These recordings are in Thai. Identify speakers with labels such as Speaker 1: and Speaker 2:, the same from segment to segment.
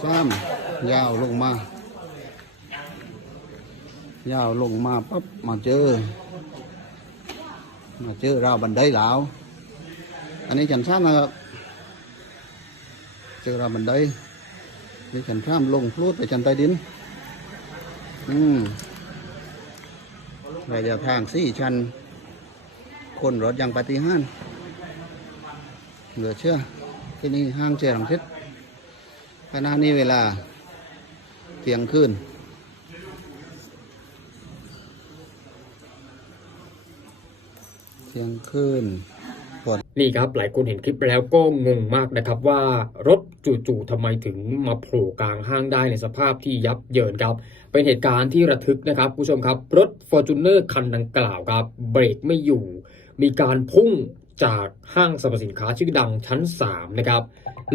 Speaker 1: ชั้นยาวลงมา ยาวลงมาปั๊บมาเจอ มาเจอราวบันไดเหลาว อันนี้ชั้นสามนะครับ เจอราวบันไดนี่ชั้นสามลงพลูดไปชั้นใต้ดิน อืมระยะทางสี่ชั้น คนรถยังปฏิหารเหลือเชื่อ ที่นี่ห้างเจริญทิศ ขณะนี้เวลาเที่ยงคืนเที่ยงคืน
Speaker 2: นี่ครับหลายคนเห็นคลิปแล้วก็งงมากนะครับว่ารถจู่ๆทำไมถึงมาโผล่กลางห้างได้ในสภาพที่ยับเยินครับ เป็นเหตุการณ์ที่ระทึกนะครับผู้ชมครับรถ f o r t u n e r คันดังกล่าวครับ เบรกไม่อยู่ มีการพุ่งจากห้างสรรพสินค้าชื่อดังชั้น 3 นะครับ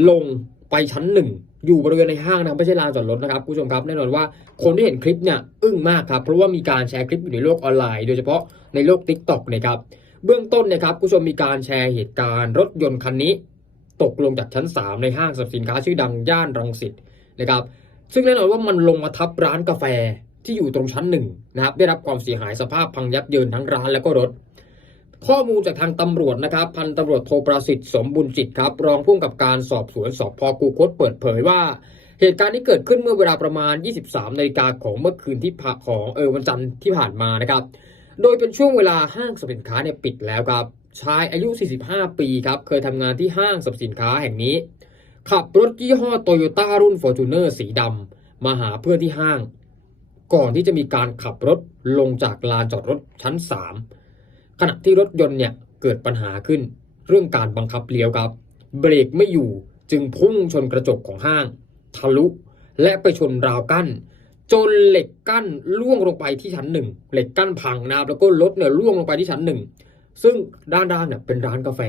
Speaker 2: ลงไปชั้น 1 อยู่บริเวณในห้างนะไม่ใช่ลานจอดรถนะครับคุณผู้ชมครับแน่นอนว่าคนที่เห็นคลิปเนี่ยอึ้งมากครับเพราะว่ามีการแชร์คลิปอยู่ในโลกออนไลน์ โดยเฉพาะในโลก TikTok นะครับเบื้องต้นนะครับผู้ชมมีการแชร์เหตุการณ์รถยนต์คันนี้ ตกลงจากชั้น 3 ในห้างสรรพสินค้าชื่อดังย่านรังสิตนะครับซึ่งแน่นอนว่ามันลงมาทับร้านกาแฟที่อยู่ตรงชั้นหนึ่งนะครับได้รับความเสียหายสภาพพังยับเยินทั้งร้านและก็รถ ข้อมูลจากทางตำรวจนะครับ พันตำรวจโทประสิทธิ์สมบุญจิตครับ รองผู้กำกับการสอบสวนสอบพกูคตเปิดเผยว่า เหตุการณ์นี้เกิดขึ้นเมื่อเวลาประมาณ 23นาฬิกาของเมื่อคืนที่ผ่าของเออวันจันทร์ที่ผ่านมานะครับ โดยเป็นช่วงเวลาห้างสรรพสินค้าเนี่ยปิดแล้วครับชายอายุ 45 ปีครับ เคยทำงานที่ห้างสรรพสินค้าแห่งนี้ ขับรถยี่ห้อโตโยต้ารุ่น Fortuner สีดำมาหาเพื่อนที่ห้าง ก่อนที่จะมีการขับรถลงจากลานจอดรถชั้น 3 ขณะที่รถยนต์เนี่ยเกิดปัญหาขึ้น เรื่องการบังคับเลี้ยวครับ เบรกไม่อยู่จึงพุ่งชนกระจกของห้าง ทะลุ และไปชนราวกั้น จนเหล็กกั้นล่วงลงไปที่ชั้นหนึ่งเหล็กกั้นพังนะครับแล้วก็รถเนี่ยล่วงลงไปที่ชั้นหนึ่งซึ่งด้านด้านเนี่ยเป็นร้านกาแฟ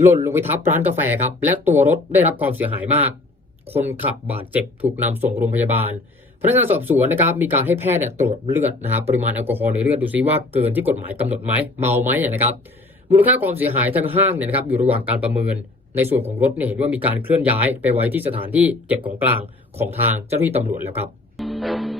Speaker 2: หล่นลงไปทับร้านกาแฟครับ และตัวรถได้รับความเสียหายมาก คนขับบาดเจ็บถูกนำส่งโรงพยาบาล พนักงานสอบสวนนะครับมีการให้แพทย์เนี่ยตรวจเลือดนะครับปริมาณแอลกอฮอล์ในเลือดดูซิว่าเกินที่กฎหมายกำหนดไหมเมาไหมเนี่ยนะครับมูลค่าความเสียหายทางห้างเนี่ยนะครับอยู่ระหว่างการประเมิน ในส่วนของรถเนี่ยเห็นว่ามีการเคลื่อนย้ายไปไว้ที่สถานที่เก็บของกลางของทางเจ้าหน้าที่ตำรวจแล้วครับ